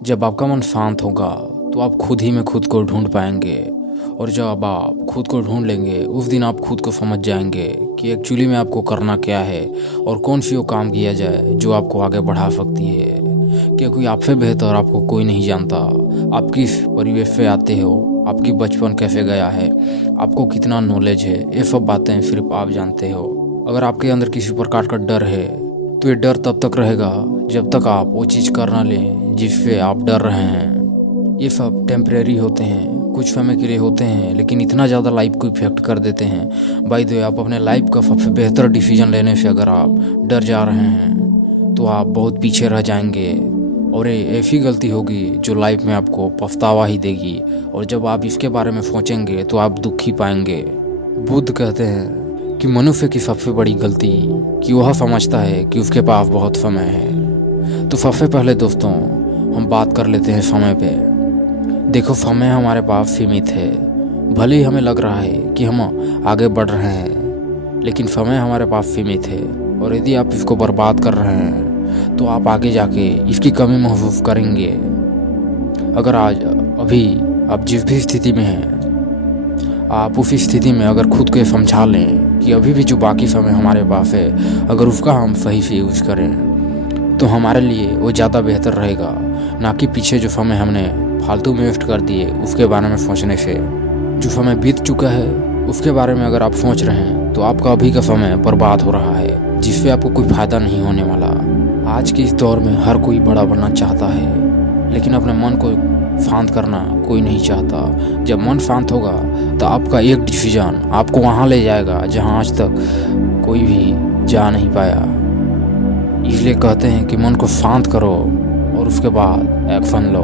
जब आपका मन शांत होगा तो आप खुद ही में खुद को ढूंढ पाएंगे। और जब आप खुद को ढूंढ लेंगे उस दिन आप खुद को समझ जाएंगे कि एक्चुअली में आपको करना क्या है और कौन सी वो काम किया जाए जो आपको आगे बढ़ा सकती है। क्योंकि आपसे बेहतर आपको कोई नहीं जानता। आप किस परिवेश से आते हो, आपकी बचपन कैसे गया है, आपको कितना नॉलेज है, ये सब बातें सिर्फ आप जानते हो। अगर आपके अंदर किसी प्रकार का डर है तो ये डर तब तक रहेगा जब तक आप वो चीज़ कर ना लें जिससे आप डर रहे हैं। ये सब टेम्परेरी होते हैं, कुछ समय के लिए होते हैं, लेकिन इतना ज़्यादा लाइफ को इफेक्ट कर देते हैं। बाय द वे, आप अपने लाइफ का सबसे बेहतर डिसीजन लेने से अगर आप डर जा रहे हैं तो आप बहुत पीछे रह जाएंगे और ये ऐसी गलती होगी जो लाइफ में आपको पछतावा ही देगी। और जब आप इसके बारे में सोचेंगे तो आप दुख ही पाएंगे। बुद्ध कहते हैं कि मनुष्य की सबसे बड़ी गलती कि वह समझता है कि उसके पास बहुत समय है। तो सबसे पहले दोस्तों हम बात कर लेते हैं समय पे। देखो, समय हमारे पास सीमित है। भले ही हमें लग रहा है कि हम आगे बढ़ रहे हैं, लेकिन समय हमारे पास सीमित है। और यदि आप इसको बर्बाद कर रहे हैं तो आप आगे जाके इसकी कमी महसूस करेंगे। अगर आज अभी आप जिस भी स्थिति में हैं, आप उस स्थिति में अगर खुद को समझा लें कि अभी भी जो बाकी समय हमारे पास है, अगर उसका हम सही से यूज करें तो हमारे लिए वो ज़्यादा बेहतर रहेगा, ना कि पीछे जो समय हमने फालतू में वेस्ट कर दिए उसके बारे में सोचने से। जो समय बीत चुका है उसके बारे में अगर आप सोच रहे हैं तो आपका अभी का समय बर्बाद हो रहा है, जिससे आपको कोई फ़ायदा नहीं होने वाला। आज के इस दौर में हर कोई बड़ा बनना चाहता है, लेकिन अपने मन को शांत करना कोई नहीं चाहता। जब मन शांत होगा तो आपका एक डिसीजन आपको वहाँ ले जाएगा जहाँ आज तक कोई भी जा नहीं पाया। इसलिए कहते हैं कि मन को शांत करो और उसके बाद एक्शन लो।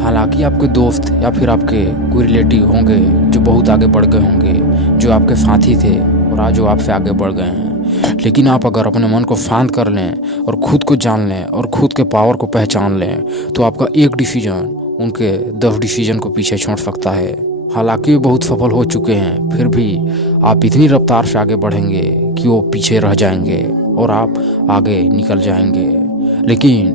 हालांकि आपके दोस्त या फिर आपके कोई रिलेटिव होंगे जो बहुत आगे बढ़ गए होंगे, जो आपके साथी थे और आज वो आपसे आगे बढ़ गए हैं, लेकिन आप अगर अपने मन को शांत कर लें और खुद को जान लें और खुद के पावर को पहचान लें तो आपका एक डिसीजन उनके 10 डिसीजन को पीछे छोड़ सकता है। हालांकि वे बहुत सफल हो चुके हैं, फिर भी आप इतनी रफ्तार से आगे बढ़ेंगे कि वो पीछे रह जाएंगे और आप आगे निकल जाएंगे। लेकिन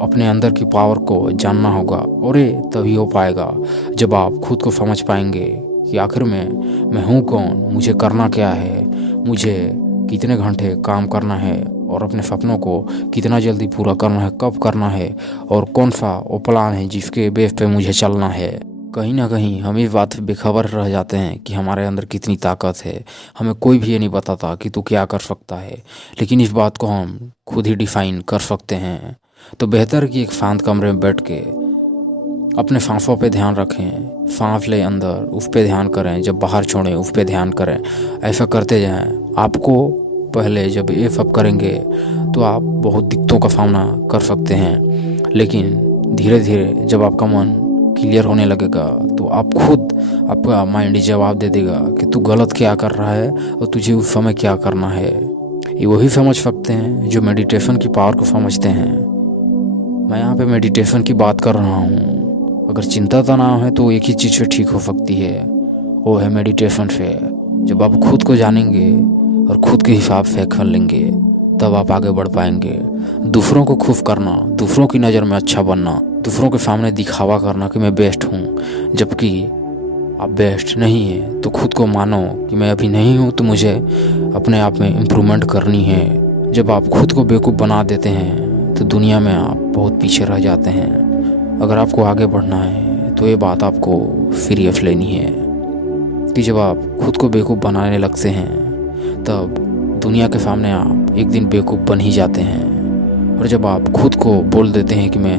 अपने अंदर की पावर को जानना होगा और ये तभी हो पाएगा जब आप खुद को समझ पाएंगे कि आखिर में मैं हूँ कौन, मुझे करना क्या है, मुझे कितने घंटे काम करना है और अपने सपनों को कितना जल्दी पूरा करना है, कब करना है और कौन सा वो प्लान है जिसके बेस पे मुझे चलना है। कहीं ना कहीं हम इस बात से बेखबर रह जाते हैं कि हमारे अंदर कितनी ताकत है। हमें कोई भी ये नहीं बताता कि तू क्या कर सकता है, लेकिन इस बात को हम खुद ही डिफाइन कर सकते हैं। तो बेहतर कि एक शांत कमरे में बैठ के अपने सांसों पे ध्यान रखें। सांस ले अंदर, उस पे ध्यान करें, जब बाहर छोड़ें उस पे ध्यान करें। ऐसा करते जाएं। आपको पहले जब ये सब करेंगे तो आप बहुत दिक्कतों का सामना कर सकते हैं, लेकिन धीरे धीरे जब आपका मन क्लियर होने लगेगा तो आप खुद, आपका माइंड जवाब दे देगा कि तू गलत क्या कर रहा है और तुझे उस समय क्या करना है। ये वही समझ सकते हैं जो मेडिटेशन की पावर को समझते हैं। मैं यहाँ पे मेडिटेशन की बात कर रहा हूँ। अगर चिंता तनाव है तो एक ही चीज़ से ठीक हो सकती है, वो है मेडिटेशन से। जब आप खुद को जानेंगे और खुद के हिसाब से एक्शन लेंगे तब आप आगे बढ़ पाएंगे। दूसरों को खुश करना, दूसरों की नज़र में अच्छा बनना, दूसरों के सामने दिखावा करना कि मैं बेस्ट हूँ, जबकि आप बेस्ट नहीं हैं, तो खुद को मानो कि मैं अभी नहीं हूँ, तो मुझे अपने आप में इम्प्रूवमेंट करनी है। जब आप खुद को बेवकूफ़ बना देते हैं तो दुनिया में आप बहुत पीछे रह जाते हैं। अगर आपको आगे बढ़ना है तो ये बात आपको सीरियस लेनी है कि जब आप खुद को बेवकूफ़ बनाने लगते हैं तब दुनिया के सामने आप एक दिन बेवकूफ़ बन ही जाते हैं। और जब आप खुद को बोल देते हैं कि मैं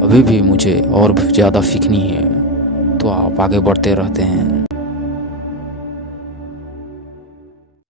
अभी भी, मुझे और भी ज़्यादा सीखनी है, तो आप आगे बढ़ते रहते हैं।